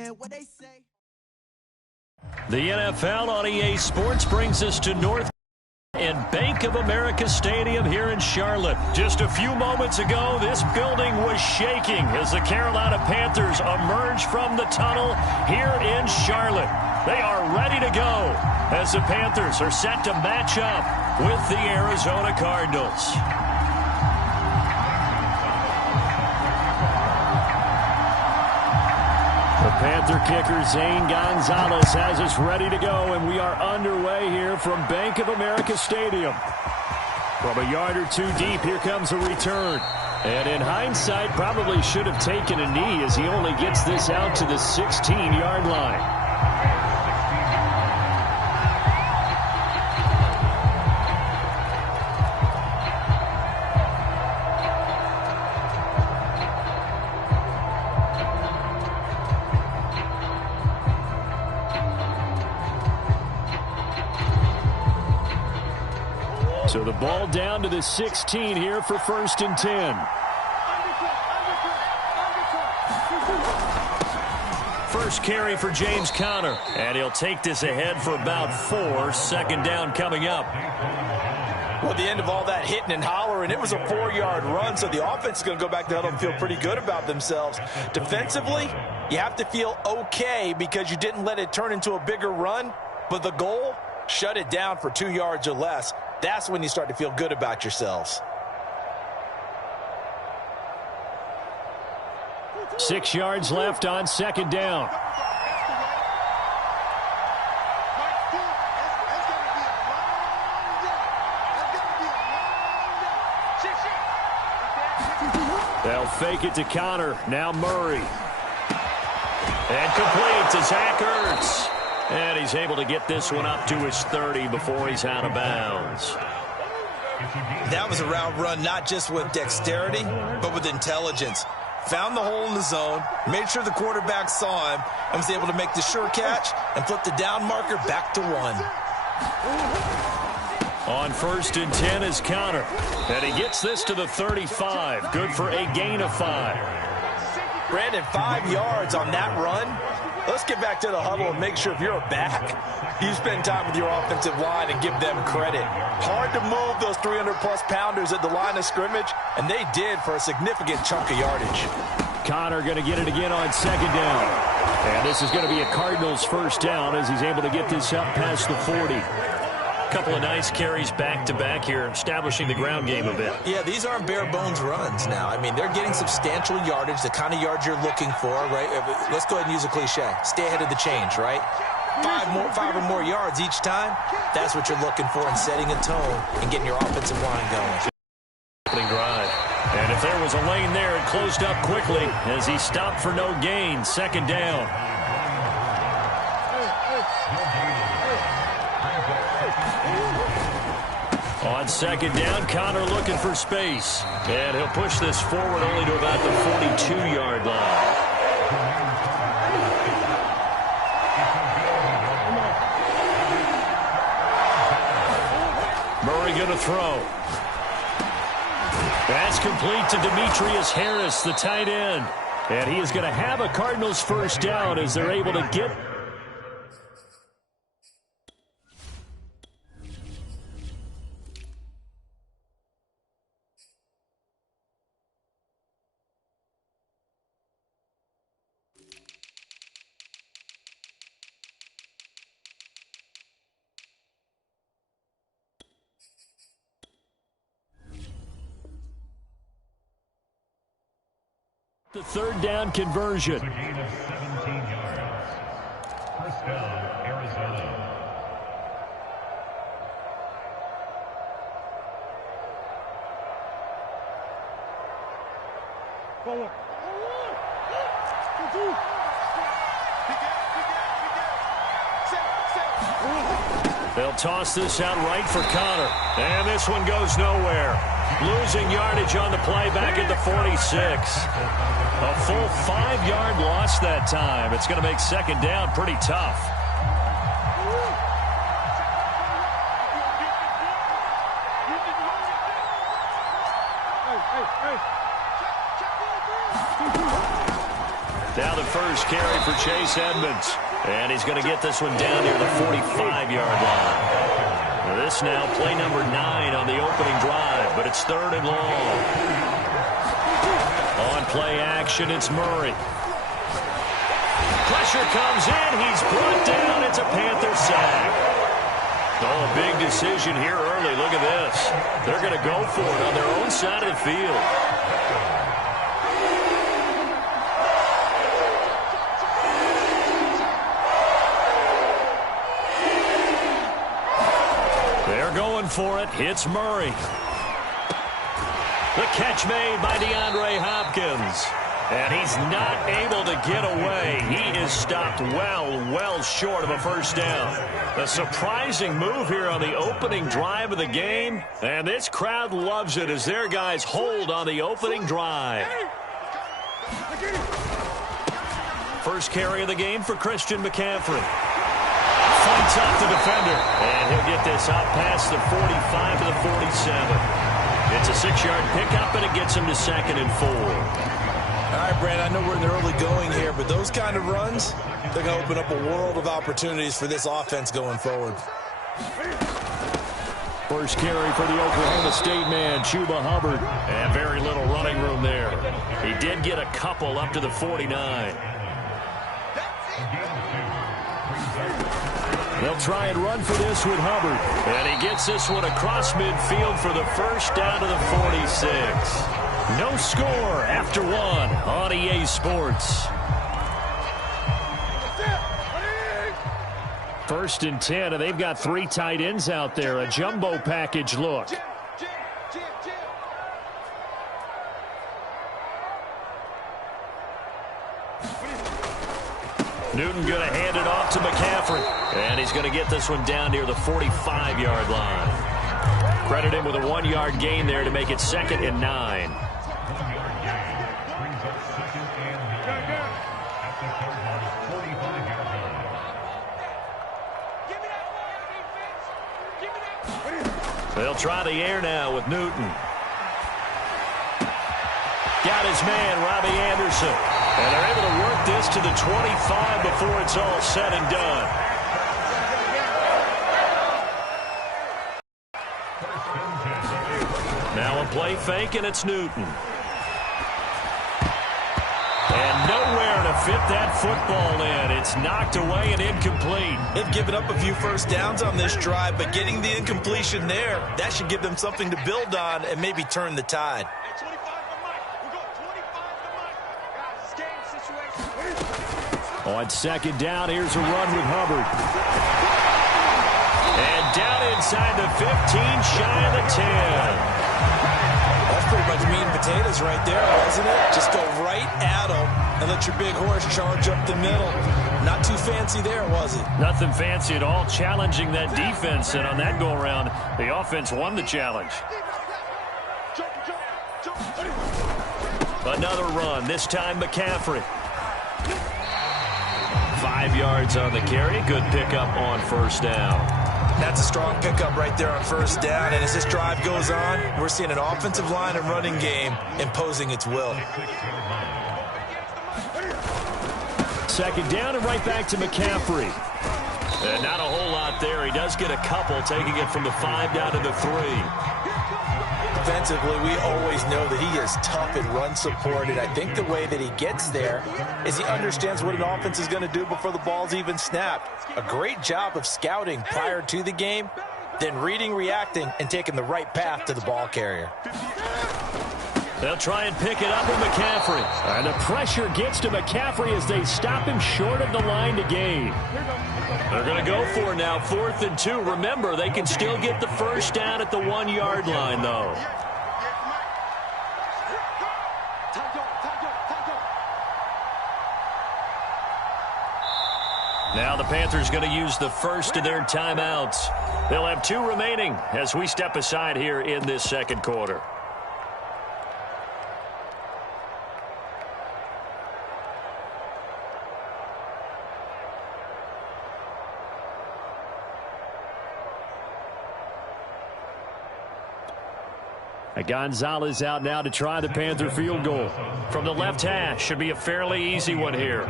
man, what they say. The NFL on EA Sports brings us to North in Bank of America Stadium here in Charlotte. Just a few moments ago, this building was shaking as the Carolina Panthers emerged from the tunnel here in Charlotte. They are ready to go as the Panthers are set to match up with the Arizona Cardinals. The Panther kicker, Zane Gonzalez, has us ready to go, and we are underway here from Bank of America Stadium. From a yard or two deep, here comes a return. And in hindsight, probably should have taken a knee as he only gets this out to the 16-yard line. So the ball down to the 16 here for 1st and 10. First carry for James Conner. And he'll take this ahead for about 4. Second down coming up. Well, at the end of all that hitting and hollering, it was a 4-yard run, so the offense is going to go back to huddle and feel pretty good about themselves. Defensively, you have to feel okay because you didn't let it turn into a bigger run, but the goal, shut it down for 2 yards or less. That's when you start to feel good about yourselves. 6 yards left on second down. They'll fake it to Conner. Now Murray. And complete to Zach Ertz. And he's able to get this one up to his 30 before he's out of bounds. That was a route run not just with dexterity, but with intelligence. Found the hole in the zone, made sure the quarterback saw him, and was able to make the sure catch and flip the down marker back to 1. On 1st and 10 is Conner. And he gets this to the 35. Good for a gain of 5. Brandon, 5 yards on that run. Let's get back to the huddle and make sure if you're a back, you spend time with your offensive line and give them credit. Hard to move those 300-plus pounders at the line of scrimmage, and they did for a significant chunk of yardage. Conner going to get it again on second down. And this is going to be a Cardinals first down as he's able to get this up past the 40. Couple of nice carries back-to-back here, establishing the ground game a bit. Yeah, these aren't bare-bones runs now. I mean, they're getting substantial yardage, the kind of yards you're looking for, right? Let's go ahead and use a cliche. Stay ahead of the change, right? 5 or more yards each time, that's what you're looking for in setting a tone and getting your offensive line going. Opening drive. And if there was a lane there, it closed up quickly as he stopped for no gain. Second down. On second down, Conner looking for space. And he'll push this forward only to about the 42-yard line. Murray going to throw. That's complete to Demetrius Harris, the tight end. And he is going to have a Cardinals first down as they're able to get... The third down conversion. A gain of 17 yards. First down, Arizona. Forward. They'll toss this out right for Conner. And this one goes nowhere. Losing yardage on the play back at the 46. A full 5-yard loss that time. It's going to make second down pretty tough. Now the first carry for Chase Edmonds. And he's going to get this one down near the 45-yard line. This now play number 9 on the opening drive, but it's 3rd and long. On play action, it's Murray. Pressure comes in. He's brought down. It's a Panther sack. Oh, a big decision here early. Look at this. They're going to go for it on their own side of the field. They're going for it. It's Murray. The catch made by DeAndre Hopkins. And he's not able to get away. He is stopped well short of a first down. A surprising move here on the opening drive of the game. And this crowd loves it as their guys hold on the opening drive. First carry of the game for Christian McCaffrey. Fights off the defender. And he'll get this out past the 45 to the 47. It's a 6-yard pickup, and it gets him to 2nd and 4. All right, Brad, I know we're in the early going here, but those kind of runs, they're going to open up a world of opportunities for this offense going forward. First carry for the Oklahoma State man, Chuba Hubbard. And very little running room there. He did get a couple up to the 49. They'll try and run for this with Hubbard. And he gets this one across midfield for the first down to the 46. No score after 1 on EA Sports. 1st and 10, and they've got 3 tight ends out there. A jumbo package look. Newton going to hand it off to McCaffrey. And he's going to get this one down near the 45-yard line. Credit him with a 1-yard gain there to make it 2nd and 9. They'll try the air now with Newton. Got his man, Robbie Anderson. And they're able to work this to the 25 before it's all said and done. Now a play fake, and it's Newton. And nowhere to fit that football in. It's knocked away and incomplete. They've given up a few first downs on this drive, but getting the incompletion there, that should give them something to build on and maybe turn the tide. On 2nd down, here's a run with Hubbard. And down inside the 15, shy of the 10. That's pretty much meat and potatoes right there, wasn't it? Just go right at them and let your big horse charge up the middle. Not too fancy there, was it? Nothing fancy at all, challenging that defense. And on that go-around, the offense won the challenge. Another run, this time McCaffrey. 5 yards on the carry. Good pickup on first down. That's a strong pickup right there on first down. And as this drive goes on, we're seeing an offensive line and running game imposing its will. 2nd down and right back to McCaffrey. And not a whole lot there. He does get a couple, taking it from the 5 down to the 3. Defensively, we always know that he is tough and run supported. I think the way that he gets there is he understands what an offense is going to do before the ball's even snapped. A great job of scouting prior to the game, then reading, reacting, and taking the right path to the ball carrier. They'll try and pick it up with McCaffrey. And the pressure gets to McCaffrey as they stop him short of the line to gain. They're going to go for it now, 4th and 2. Remember, they can still get the first down at the 1-yard line, though. Now the Panthers going to use the first of their timeouts. They'll have 2 remaining as we step aside here in this 2nd quarter. Gonzalez out now to try the Panther field goal. From the left hash, should be a fairly easy one here.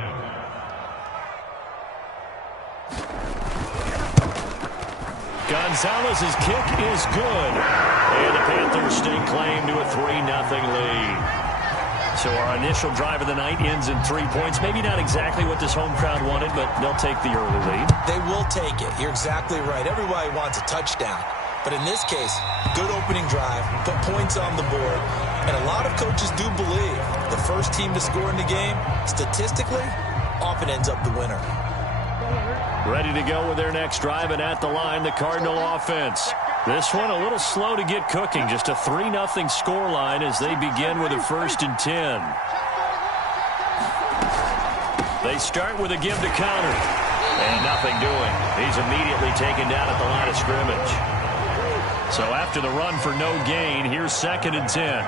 Gonzalez's kick is good. And the Panthers stake claim to a 3-0 lead. So our initial drive of the night ends in 3 points. Maybe not exactly what this home crowd wanted, but they'll take the early lead. They will take it. You're exactly right. Everybody wants a touchdown. But in this case, good opening drive, put points on the board. And a lot of coaches do believe the first team to score in the game, statistically, often ends up the winner. Ready to go with their next drive, and at the line, the Cardinal offense. This one a little slow to get cooking. Just a 3-0 scoreline as they begin with a 1st and 10. They start with a give to counter. And nothing doing. He's immediately taken down at the line of scrimmage. So after the run for no gain, here's 2nd and 10.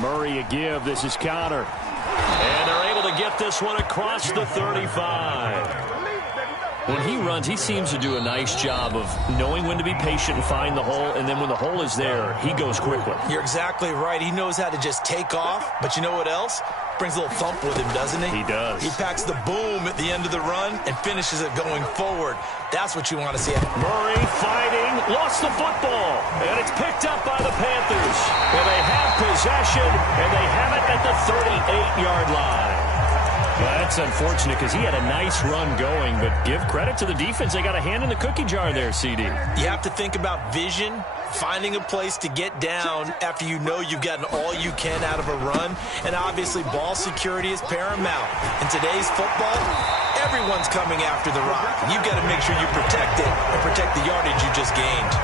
Murray a give. This is counter. And they're able to get this one across the 35. When he runs, he seems to do a nice job of knowing when to be patient and find the hole, and then when the hole is there, he goes quickly. You're exactly right. He knows how to just take off, but you know what else? Brings a little thump with him, doesn't he? He does. He packs the boom at the end of the run and finishes it going forward. That's what you want to see. Murray fighting, lost the football, and it's picked up by the Panthers. Well, they have possession, and they have it at the 38-yard line. Well, that's unfortunate because he had a nice run going, but give credit to the defense. They got a hand in the cookie jar there, CD. You have to think about vision, finding a place to get down after you know you've gotten all you can out of a run, and obviously ball security is paramount. In today's football, everyone's coming after the rock. You've got to make sure you protect it and protect the yardage you just gained.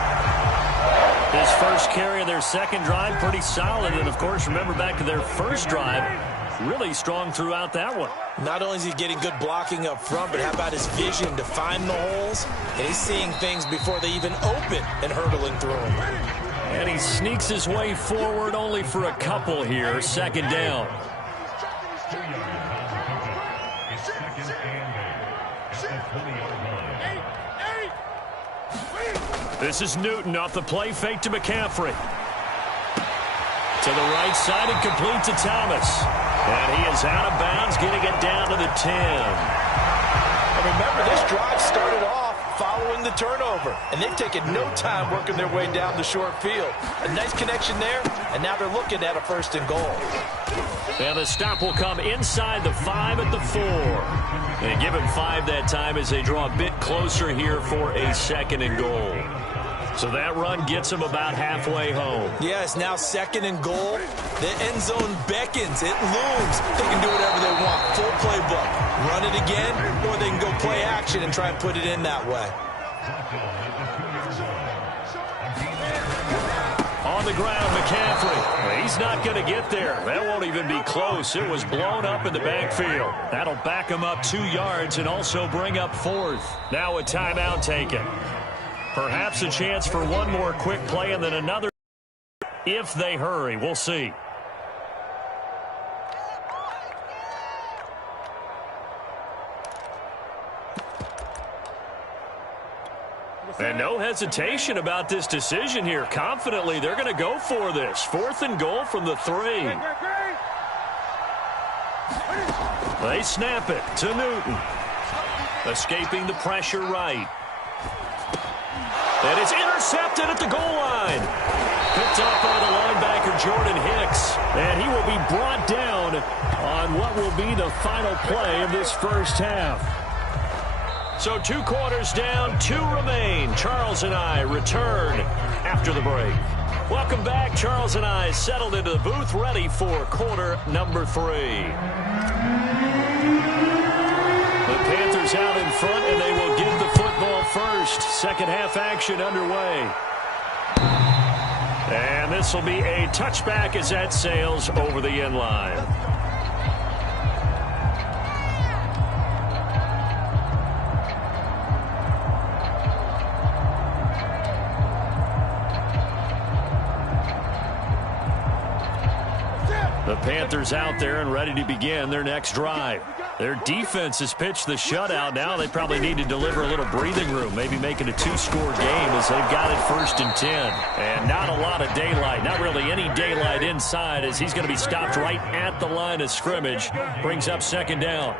His first carry of their second drive, pretty solid, and of course, remember back to their first drive, really strong throughout that one. Not only is he getting good blocking up front, but how about his vision to find the holes? And he's seeing things before they even open and hurdling through them. And he sneaks his way forward only for a couple here. 2nd down. This is Newton off the play fake to McCaffrey. To the right side and complete to Thomas. And he is out of bounds, getting it down to the 10. And remember, this drive started off following the turnover. And they've taken no time working their way down the short field. A nice connection there, and now they're looking at a 1st and goal. And the stop will come inside the 5 at the 4. They give him 5 that time as they draw a bit closer here for a 2nd and goal. So that run gets them about halfway home. Yeah, it's now 2nd and goal. The end zone beckons. It looms. They can do whatever they want. Full playbook. Run it again, or they can go play action and try and put it in that way. On the ground, McCaffrey. He's not going to get there. That won't even be close. It was blown up in the backfield. That'll back him up 2 yards and also bring up 4th. Now a timeout taken. Perhaps a chance for one more quick play and then another if they hurry. We'll see. And no hesitation about this decision here. Confidently, they're going to go for this. 4th and goal from the 3. They snap it to Newton. Escaping the pressure right. And it's intercepted at the goal line. Picked up by the linebacker, Jordan Hicks. And he will be brought down on what will be the final play of this first half. So 2 quarters down, 2 remain. Charles and I return after the break. Welcome back. Charles and I settled into the booth, ready for quarter number 3. The Panthers out in front, and they will get the football first. Second half action underway. And this will be a touchback as that sails over the end line. The Panthers out there and ready to begin their next drive. Their defense has pitched the shutout. Now they probably need to deliver a little breathing room, maybe make it a two-score game as they've got it 1st and 10. And not a lot of daylight, not really any daylight inside as he's going to be stopped right at the line of scrimmage. Brings up 2nd down.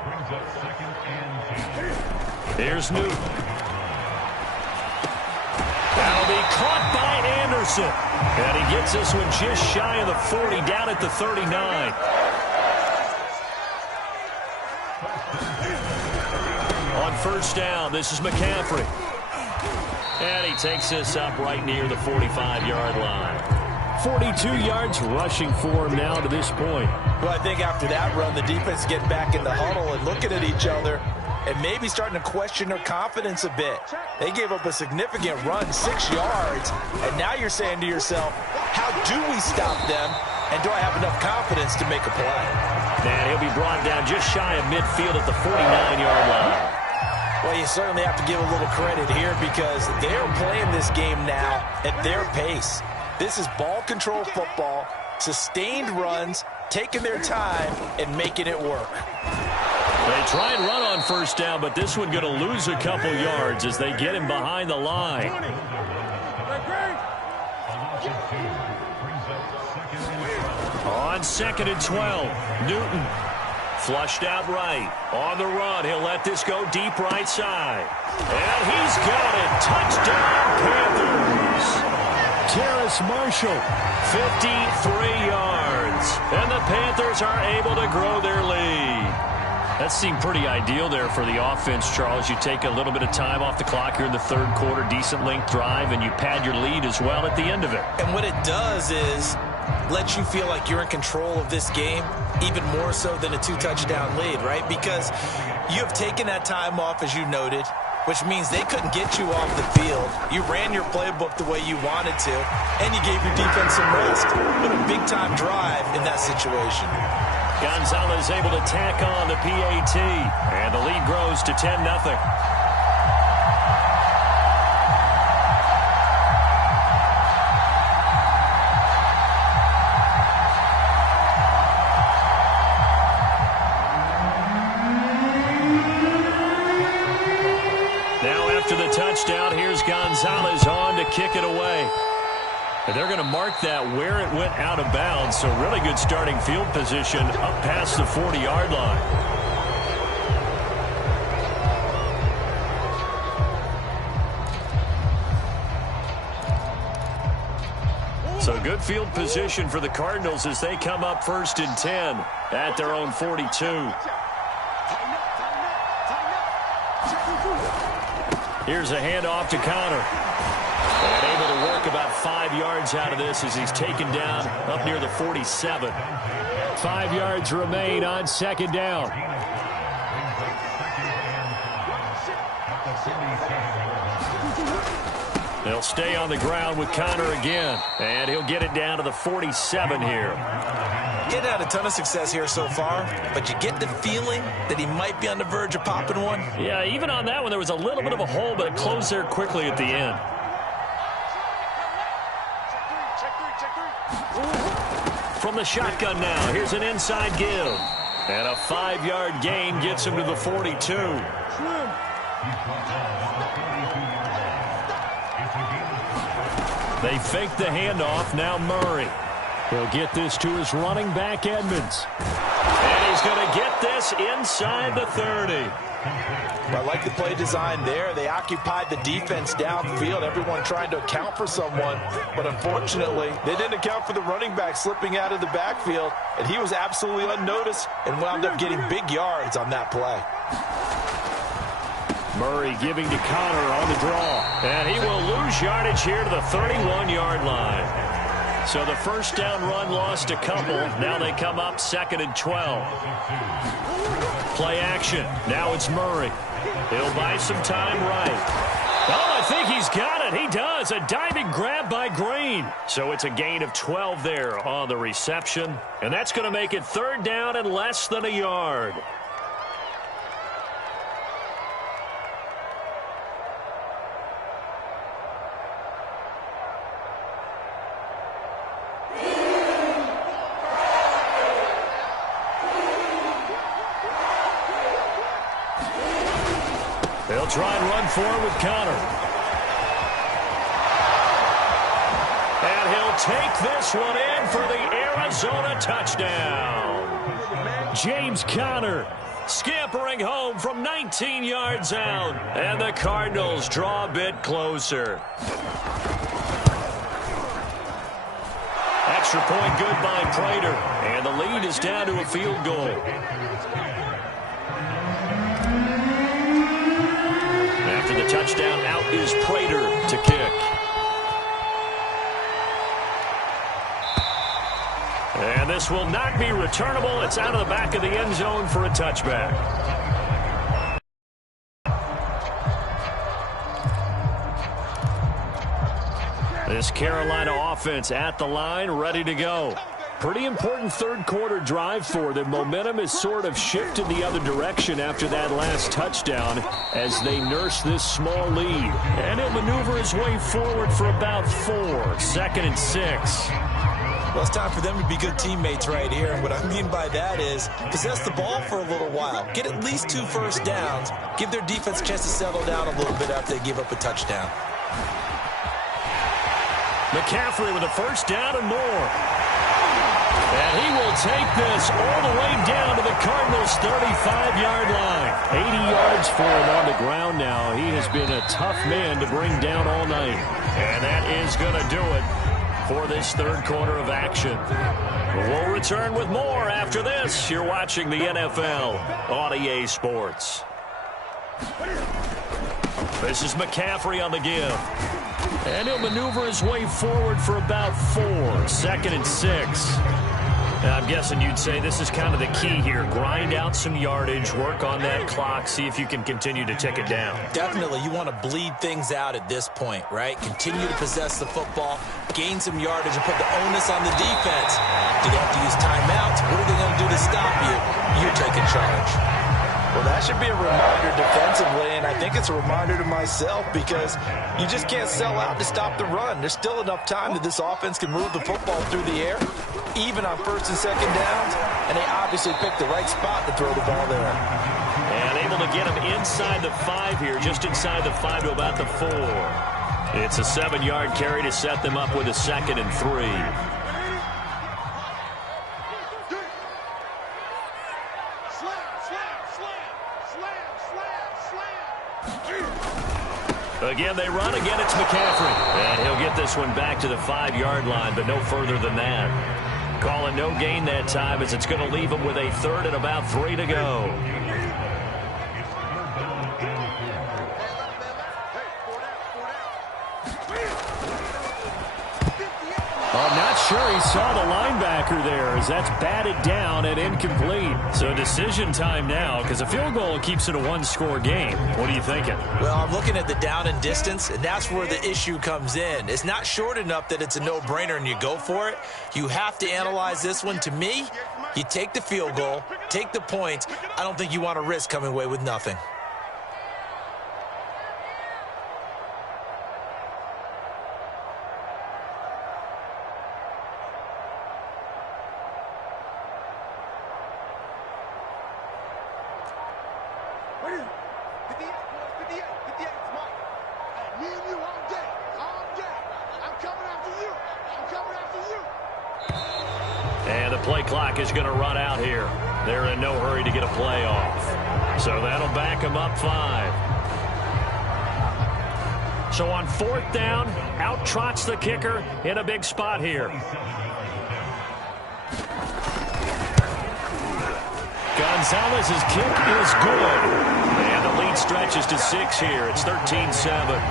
Here's Newton. That'll be caught by Anderson. And he gets this one just shy of the 40, down at the 39. On 1st down, this is McCaffrey. And he takes this up right near the 45-yard line. 42 yards rushing for him now to this point. Well, I think after that run, the defense get back in the huddle and looking at each other and maybe starting to question their confidence a bit. They gave up a significant run, 6 yards, and now you're saying to yourself, how do we stop them, and do I have enough confidence to make a play? And he'll be brought down just shy of midfield at the 49-yard line. Well, you certainly have to give a little credit here because they're playing this game now at their pace. This is ball control football, sustained runs, taking their time, and making it work. They try and run on 1st down, but this one going to lose a couple yards as they get him behind the line. On 2nd and 12, Newton flushed out right. On the run, he'll let this go deep right side. And he's got it. Touchdown, Panthers. Terrace Marshall, 53 yards. And the Panthers are able to grow their lead. That seemed pretty ideal there for the offense, Charles. You take a little bit of time off the clock here in the 3rd quarter, decent length drive, and you pad your lead as well at the end of it. And what it does is let you feel like you're in control of this game, even more so than a 2-touchdown lead, right? Because you have taken that time off, as you noted, which means they couldn't get you off the field. You ran your playbook the way you wanted to, and you gave your defense some rest. What a big-time drive in that situation. Gonzalez able to tack on the PAT, and the lead grows to 10-0. Now after the touchdown, here's Gonzalez on to kick it away. And they're going to mark that where it went out of bounds, so really good starting field position up past the 40-yard line. So good field position for the Cardinals as they come up 1st and 10 at their own 42. Here's a handoff to Connor. And able to work about 5 yards out of this as he's taken down up near the 47. 5 yards remain on 2nd down. They'll stay on the ground with Connor again. And he'll get it down to the 47 here. Getting had a ton of success here so far, but you get the feeling that he might be on the verge of popping one. Yeah, even on that one, there was a little bit of a hole, but it closed there quickly at the end. From the shotgun now, here's an inside give. And a 5-yard gain gets him to the 42. They fake the handoff, now Murray. He'll get this to his running back, Edmonds. And he's going to get this inside the 30. I like the play design there. They occupied the defense downfield, everyone trying to account for someone, but unfortunately, they didn't account for the running back slipping out of the backfield, and he was absolutely unnoticed and wound up getting big yards on that play. Murray giving to Connor on the draw, and he will lose yardage here to the 31-yard line. So the 1st down run lost a couple. Now they come up 2nd and 12. Play action. Now it's Murray. He'll buy some time right. Oh, I think he's got it. He does. A diving grab by Green. So it's a gain of 12 there on the reception. And that's going to make it 3rd down and less than a yard. try and run forward with Connor. And he'll take this one in for the Arizona touchdown. James Conner scampering home from 19 yards out. And the Cardinals draw a bit closer. Extra point good by Prater. And the lead is down to a field goal. After the touchdown, out is Prater to kick. And this will not be returnable. It's out of the back of the end zone for a touchback. This Carolina offense at the line, ready to go. Pretty important third quarter drive for them. Momentum has sort of shifted the other direction after that last touchdown as they nurse this small lead. And he'll maneuver his way forward for about 4. 2nd and 6. Well, it's time for them to be good teammates right here. And what I mean by that is possess the ball for a little while. Get at least 2 first downs. Give their defense a chance to settle down a little bit after they give up a touchdown. McCaffrey with a first down and more. And he will take this all the way down to the Cardinals' 35-yard line. 80 yards for him on the ground now. He has been a tough man to bring down all night. And that is going to do it for this third quarter of action. We'll return with more after this. You're watching the NFL on EA Sports. This is McCaffrey on the give. And he'll maneuver his way forward for about 4. 2nd and 6. I'm guessing you'd say this is kind of the key here. Grind out some yardage, work on that clock, see if you can continue to tick it down. Definitely. You want to bleed things out at this point, right? Continue to possess the football, gain some yardage, and put the onus on the defense. Do they have to use timeouts? What are they going to do to stop you? You're taking charge. Well, that should be a reminder defensively, and I think it's a reminder to myself because you just can't sell out to stop the run. There's still enough time that this offense can move the football through the air, even on 1st and 2nd downs, and they obviously picked the right spot to throw the ball there. And able to get him inside the 5 here, just inside the 5 to about the 4. It's a 7-yard carry to set them up with a 2nd and 3. Again, they run. Again, it's McCaffrey. And he'll get this one back to the 5-yard line, but no further than that. Calling no gain that time as it's going to leave him with a 3rd and about 3 to go. I'm not sure he saw the linebacker there as that's batted down and incomplete. So decision time now because a field goal keeps it a 1-score game. What are you thinking? Well, I'm looking at the down and distance, and that's where the issue comes in. It's not short enough that it's a no-brainer and you go for it. You have to analyze this one. To me, you take the field goal, take the points. I don't think you want to risk coming away with nothing. And the play clock is going to run out here. They're in no hurry to get a play off. So that'll back them up 5. So on 4th down, out trots the kicker in a big spot here. Gonzalez's kick is good. And the lead stretches to 6 here. It's 13-7.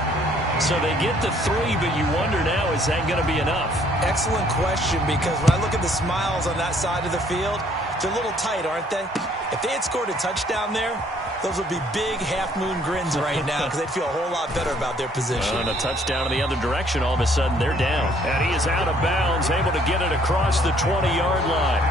So they get the 3, but you wonder now, is that going to be enough? Excellent question, because when I look at the smiles on that side of the field, they're a little tight, aren't they? If they had scored a touchdown there, those would be big half-moon grins right now because they'd feel a whole lot better about their position. And a touchdown in the other direction, all of a sudden they're down. And he is out of bounds, able to get it across the 20-yard line.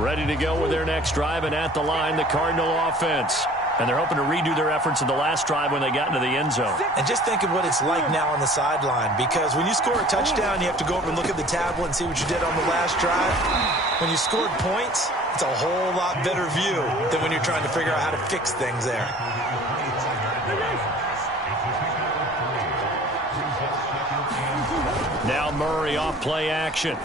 Ready to go with their next drive, and at the line, the Cardinal offense. And they're hoping to redo their efforts in the last drive when they got into the end zone. And just think of what it's like now on the sideline, because when you score a touchdown, you have to go over and look at the tablet and see what you did on the last drive. When you scored points, it's a whole lot better view than when you're trying to figure out how to fix things there. Now Murray off play action.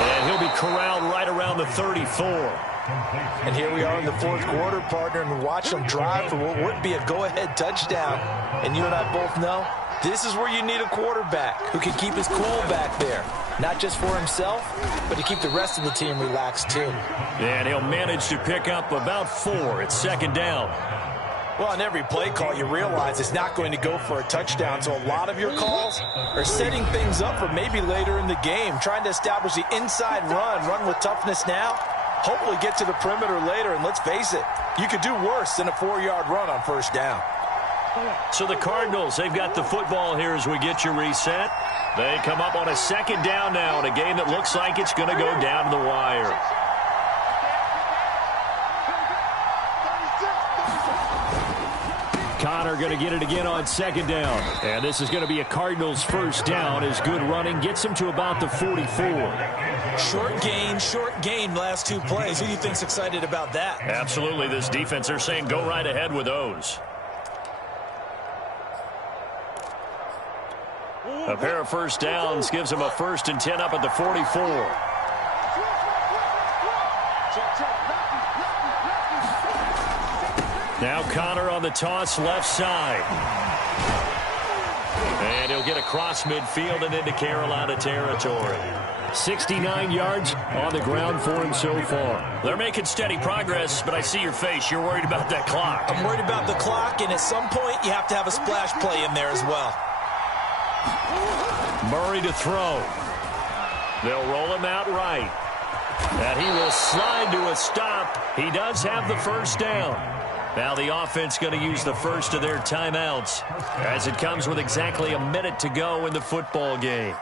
And he'll be corralled right around the 34. And here we are in the fourth quarter, partner, and watch them drive for what would be a go-ahead touchdown. And you and I both know this is where you need a quarterback who can keep his cool back there. Not just for himself, but to keep the rest of the team relaxed too. And he'll manage to pick up about 4. It's second down. Well, on every play call, you realize it's not going to go for a touchdown, so a lot of your calls are setting things up for maybe later in the game, trying to establish the inside run with toughness now, hopefully get to the perimeter later, and let's face it, you could do worse than a 4-yard run on first down. So the Cardinals, they've got the football here as we get you reset. They come up on a second down now in a game that looks like it's going to go down to the wire. Connor going to get it again on second down. And this is going to be a Cardinals first down as good running gets him to about the 44. Short gain last 2 plays. Who do you think's excited about that? Absolutely. This defense, they're saying go right ahead with those. A pair of first downs gives him a 1st and 10 up at the 44. Now Connor on the toss left side. And he'll get across midfield and into Carolina territory. 69 yards on the ground for him so far. They're making steady progress, but I see your face. You're worried about that clock. I'm worried about the clock, and at some point you have to have a splash play in there as well. Murray to throw. They'll roll him out right. And he will slide to a stop. He does have the first down. Now the offense going to use the first of their timeouts as it comes with exactly a minute to go in the football game.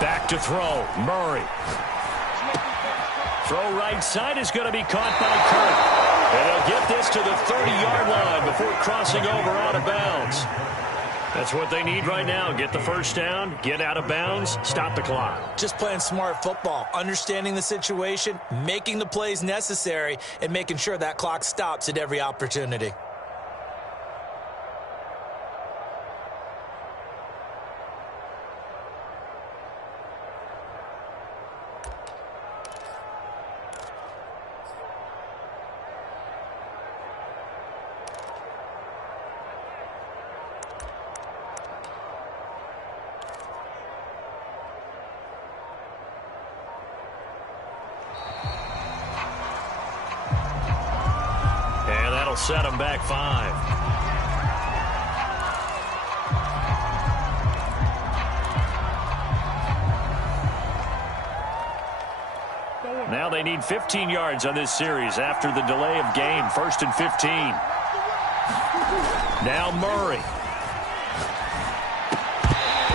Back to throw, Murray. Throw right side is going to be caught by Kirk. And they'll get this to the 30-yard line before crossing over out of bounds. That's what they need right now. Get the first down, get out of bounds, stop the clock. Just playing smart football, understanding the situation, making the plays necessary, and making sure that clock stops at every opportunity. Set him back 5. Now they need 15 yards on this series after the delay of game. 1st and 15. Now Murray.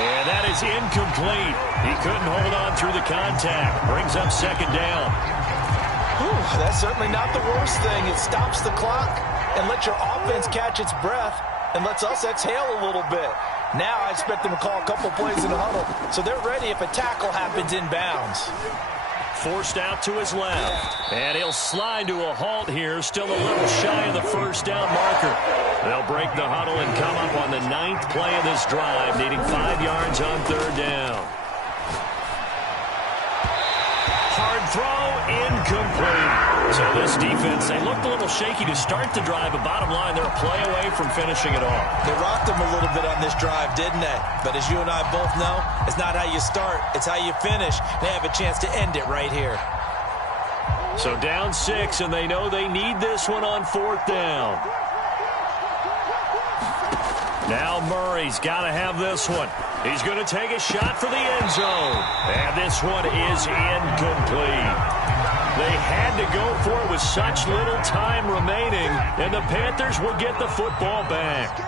And that is incomplete. He couldn't hold on through the contact. Brings up second down. Whew, that's certainly not the worst thing. It stops the clock and lets your offense catch its breath and lets us exhale a little bit. Now I expect them to call a couple plays in the huddle, so they're ready if a tackle happens inbounds. Forced out to his left. And he'll slide to a halt here, still a little shy of the first down marker. They'll break the huddle and come up on the 9th play of this drive, needing 5 yards on 3rd down. Hard throw, incomplete. So this defense, they looked a little shaky to start the drive, but bottom line, they're a play away from finishing it off. They rocked them a little bit on this drive, didn't they? But as you and I both know, it's not how you start, it's how you finish. They have a chance to end it right here. So down 6, and they know they need this one on 4th down. Now Murray's got to have this one. He's going to take a shot for the end zone. And this one is incomplete. They had to go for it with such little time remaining, and the Panthers will get the football back.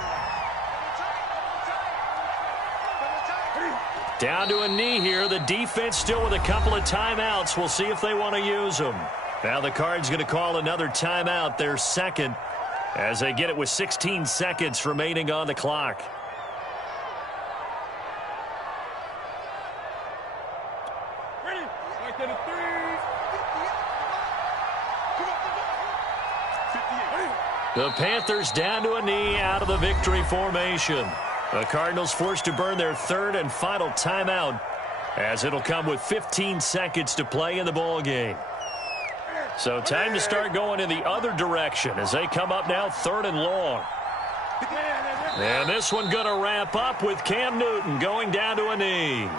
Down to a knee here. The defense still with a couple of timeouts. We'll see if they want to use them. Now the Cards going to call another timeout, their second, as they get it with 16 seconds remaining on the clock. The Panthers down to a knee out of the victory formation. The Cardinals forced to burn their third and final timeout, as it'll come with 15 seconds to play in the ball game. So time to start going in the other direction as they come up now 3rd and long. And this one going to wrap up with Cam Newton going down to a knee.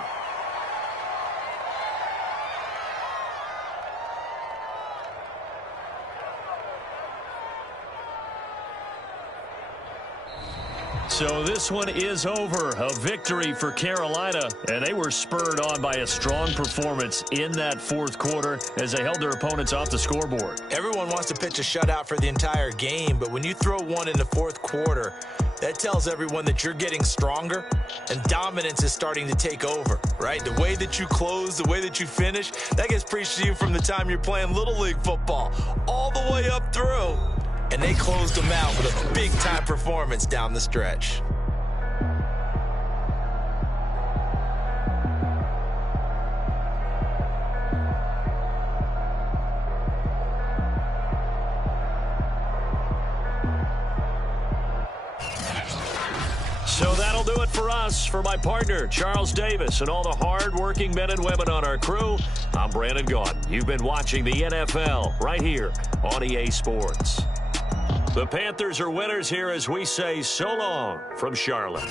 So this one is over. A victory for Carolina, and they were spurred on by a strong performance in that 4th quarter as they held their opponents off the scoreboard. Everyone wants to pitch a shutout for the entire game, but when you throw one in the 4th quarter, that tells everyone that you're getting stronger and dominance is starting to take over, right? The way that you close, the way that you finish, that gets preached to you from the time you're playing Little League football all the way up through. And they closed them out with a big-time performance down the stretch. So that'll do it for us. For my partner, Charles Davis, and all the hard-working men and women on our crew, I'm Brandon Gaudin. You've been watching the NFL right here on EA Sports. The Panthers are winners here as we say so long from Charlotte.